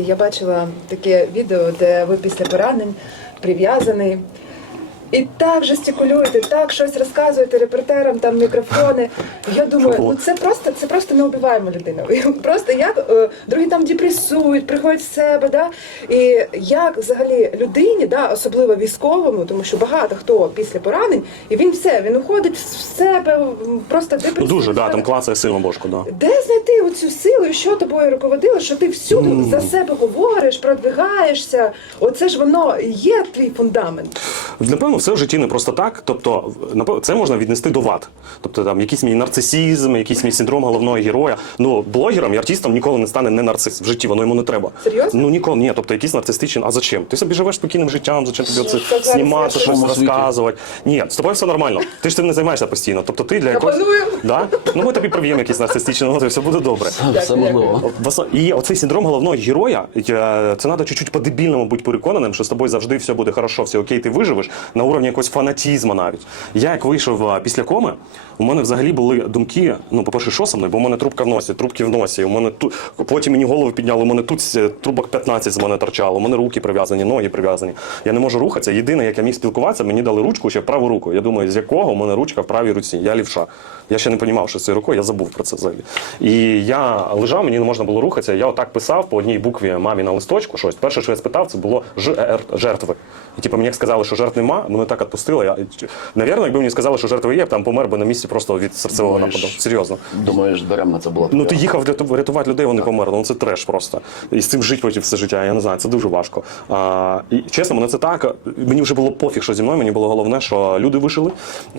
Я бачила таке відео, де ви після поранень прив'язаний. І так жестикулюєте, так щось розказуєте репортерам, там мікрофони. Я думаю, ну це просто це просто неубиваємо людина. Просто як е, другі там депресують, приходять в себе, да? І як взагалі людині, да, особливо військовому, тому що багато хто після поранень, і він все, він уходить в себе, просто депресує. дуже, да, там клацає сильно бошку, да. Де знайти оцю силу, і що тобою руководило, що ти всюди за себе говориш, продвигаєшся? Оце ж воно є твій фундамент. Напевно, все в житті не просто так. Тобто, це можна віднести до вад. Тобто там якийсь мій нарцисізм, якийсь мій синдром головного героя. Ну, блогером і артистом ніколи не стане не нарцис в житті, воно йому не треба. Серйозно? Ну ніколи ні. Тобто якийсь нарцистичний. А зачем? Ти собі живеш спокійним життям, зачем тобі це знімати, щось розказувати? Ні, з тобою все нормально. Ти ж цим не займаєшся постійно. Тобто ти для якогось. Да? Ну ми тобі прив'ємо якийсь нарцистичний, ну, все буде добре. Все можливо. І оцей синдром головного героя, це треба чуть-чуть по-дебільному бути переконаним, що з тобою завжди все буде хорошо, все окей, ти виживеш на уровні якогось фанатізму навіть. Я як вийшов після коми, у мене взагалі були думки, ну, по-перше, що со мною, бо у мене трубка в носі, трубки в носі, у мене тут, потім мені голову підняли, у мене тут е, трубок 15 з мене торчало, у мене руки прив'язані, ноги прив'язані. Я не можу рухатися. Єдине, як я міг спілкуватися, мені дали ручку ще праву руку. Я думаю, з якого у мене ручка в правій руці. Я лівша. Я ще не розумів, що це рукою, я забув про це взагалі. І я лежав, мені не можна було рухатися. Я отак писав по одній букві мамі на листочку щось. Перше, що я спитав, це було жертви. І типу, мені сказали, що жертв нема, мене так відпустило. Я, навірно, якби мені сказали, що жертви є, там помер би на місці просто від серцевого Думаєш, нападу. Серйозно. Думаєш, даремно це було. Ну ти їхав ряту- рятувати людей, вони померли. Ну це треш просто. І з цим жити потім все життя. Я не знаю, це дуже важко. А, і чесно, мене це так. Мені вже було пофіг, що зі мною. Мені було головне, що люди вижили.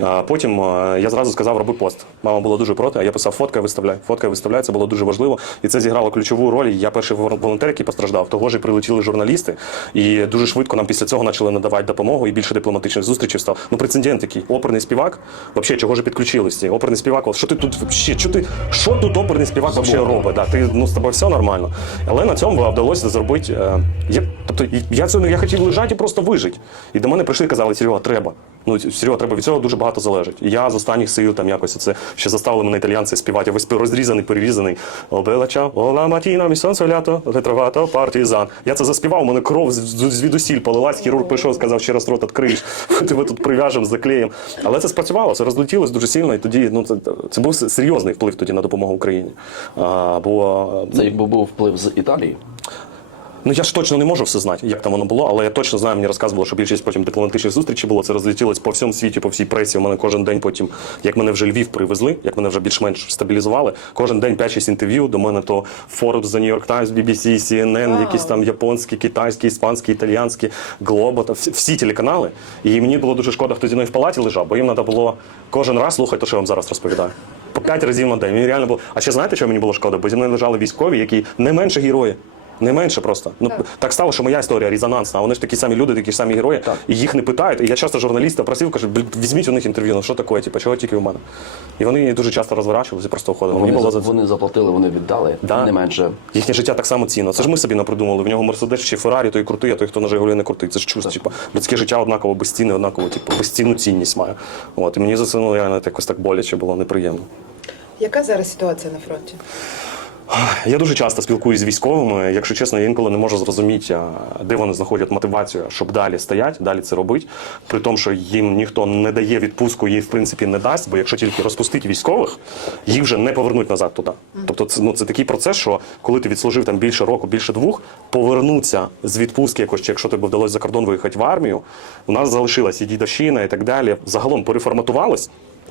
А потім а, я зразу сказав, роби пост. Мама була дуже проти. А я писав фоткай, виставляй. Фоткай, виставляй. Це було дуже важливо. І це зіграло ключову роль. Я перший вор- волонтер, який постраждав. Того ж і прилетіли журналісти. І дуже швидко нам після цього почали надавати допомогу і більше дипломатичних зустрічей став. Ну, прецедент такий. Оперний співак. Взагалі, чого ж підключились? ці? Оперний співак, що ти тут вообще, що ти, що тут оперний співак вообще робить? Да, ти, ну, з тобою все нормально. Але на цьому вдалося зробити. Е, я, тобто, я, це, я хотів лежати і просто вижити. І до мене прийшли і казали, Серега, треба. Ну, Серега, треба від цього дуже багато залежить. Я з останніх сил там якось це ще заставили мене італіянці співати. Я весь розрізаний, перерізаний. Обелача, ола матіна, місон солято, ретровато, партизан. Я це заспівав, у мене кров звідусіль полилась, хірург прийшов, сказав, ще раз рот відкриєш, тебе тут прив'яжемо, заклеїмо. Але це спрацювало, це розлетілось дуже сильно, і тоді ну, це, це був серйозний вплив тоді на допомогу Україні. А, бо Це був вплив з Італії. Ну я ж точно не можу все знати, як там воно було, але я точно знаю, мені розказувало, що більшість потім дипломатичних зустрічей було. Це розлетілось по всьому світі, по всій пресі. У мене кожен день потім, як мене вже Львів привезли, як мене вже більш-менш стабілізували. Кожен день 5-6 інтерв'ю. До мене то Forbes, The New York Times, BBC, CNN, Вау. якісь там японські, китайські, іспанські, італіянські, Глобо, та всі, всі телеканали. І мені було дуже шкода, хто зі мною в палаті лежав, бо їм треба було кожен раз слухати, те, що я вам зараз розповідаю. По п'ять разів на день. Мені реально було. А ще знаєте, що мені було шкода? Бо зі мною лежали військові, які не менше герої. Не менше просто. Ну так. Так. стало, що моя історія резонансна. Вони ж такі самі люди, такі ж самі герої, і їх не питають. І я часто журналіста просив, кажу, візьміть у них інтерв'ю, ну що таке, типу, чого тільки у мене. І вони дуже часто розворачувалися просто уходили. Вони, було за- за вони заплатили, вони віддали. Да. Не менше. Їхнє життя так само цінно. Це ж ми собі напридумали. В нього Мерседес чи Феррарі, той крутий, а той, хто на Жигулі не крутий. Це ж чувство. Типу, людське життя однаково безцінне, однаково, типу, безцінну цінність має. От, і мені за це ну, реально якось так боляче було неприємно. Яка зараз ситуація на фронті? Я дуже часто спілкуюся з військовими. Якщо чесно, я інколи не можу зрозуміти, де вони знаходять мотивацію, щоб далі стояти, далі це робити. При тому, що їм ніхто не дає відпустку, їй в принципі не дасть, бо якщо тільки розпустити військових, їх вже не повернуть назад туди. Тобто, це ну це такий процес, що коли ти відслужив там більше року, більше двох, повернутися з відпустки, якось чи якщо тобі вдалося за кордон виїхати в армію, у нас залишилась і дідовщина, і так далі. Загалом переформатувалось.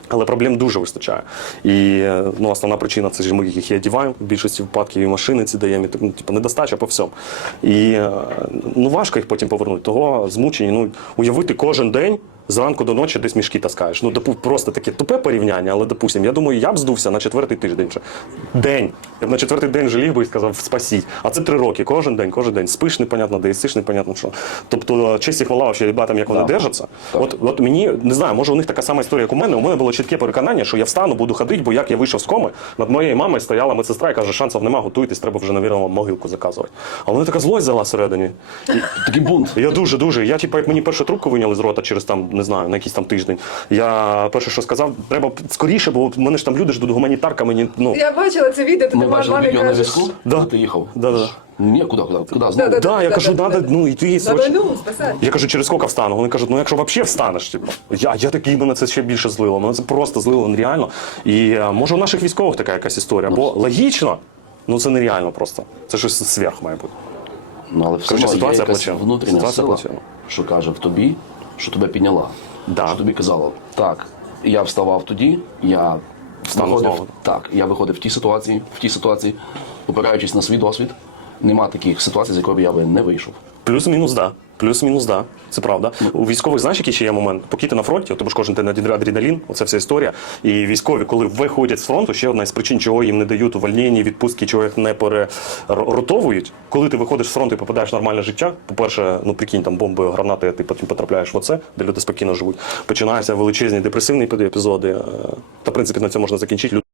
Але проблем дуже вистачає. І е, ну, основна причина це ж ми їх і одіваємо в більшості випадків, і машини ці даємо, ну, типу, недостача по всьому. І е, ну, важко їх потім повернути. Того змучені. Ну, уявити кожен день. Зранку до ночі десь мішки таскаєш. Ну, допу, просто таке тупе порівняння, але допустим, я думаю, я б здувся на четвертий тиждень. вже. День. Я б на четвертий день вже ліг би і сказав, спасіть. А це три роки, кожен день, кожен день. Спиш непонятно, де їсиш непонятно що. Тобто, честь і хвала ще ребятам, як вони Да. держаться. От, от мені не знаю, може у них така сама історія, як у мене. У мене було чітке переконання, що я встану, буду ходити, бо як я вийшов з коми, над моєю мамою стояла медсестра і каже, шансів нема, готуйтесь, треба вже, навірно, могилку заказувати. А вона така злость взяла всередині. Такий бунт. я дуже дуже. Я типу, як мені першу трубку виняли з рота через там не знаю, на якийсь там тиждень. Я перше, що сказав, треба скоріше, бо в мене ж там люди ждуть гуманітарка, мені ну. Я бачила це відео, ти Ми мама- бачили відео на кажеш, зв'язку, Да. ти їхав. Да, да. Ні, куди, куди, куди, знову? да, Да, я да, кажу, да, надо, да. ну йти на срочно. війну спасати. Я кажу, через скільки встану? Вони кажуть, ну якщо взагалі встанеш, типу. Я, я такий мене це ще більше злило. Мене це просто злило нереально. І е, може у наших військових така якась історія, бо логічно, ну це нереально просто. Це щось сверх має бути. Ну, але все Коротше, одно є ситуація якась плачевна. внутрішня Ситуація сила, плачевна. що каже в тобі, що тебе підняла. Да. Що тобі казала, так, я вставав тоді, я Встану виходив, знову. так, я виходив в тій ситуації, в тій ситуації, опираючись на свій досвід. Нема таких ситуацій, з якої я би не вийшов. Плюс-мінус, да. Плюс-мінус, да. Це правда. У військових знаєш, який ще є момент? Поки ти на фронті, тобто ж кожен день адреналін, оце вся історія. І військові, коли виходять з фронту, ще одна із причин, чого їм не дають увольнення, відпустки, чого їх не переротовують. Коли ти виходиш з фронту і попадаєш в нормальне життя, по-перше, ну прикинь, там бомби, гранати, ти потім потрапляєш в оце, де люди спокійно живуть. Починаються величезні депресивні епізоди. е, Та в принципі на цьому можна закінчити.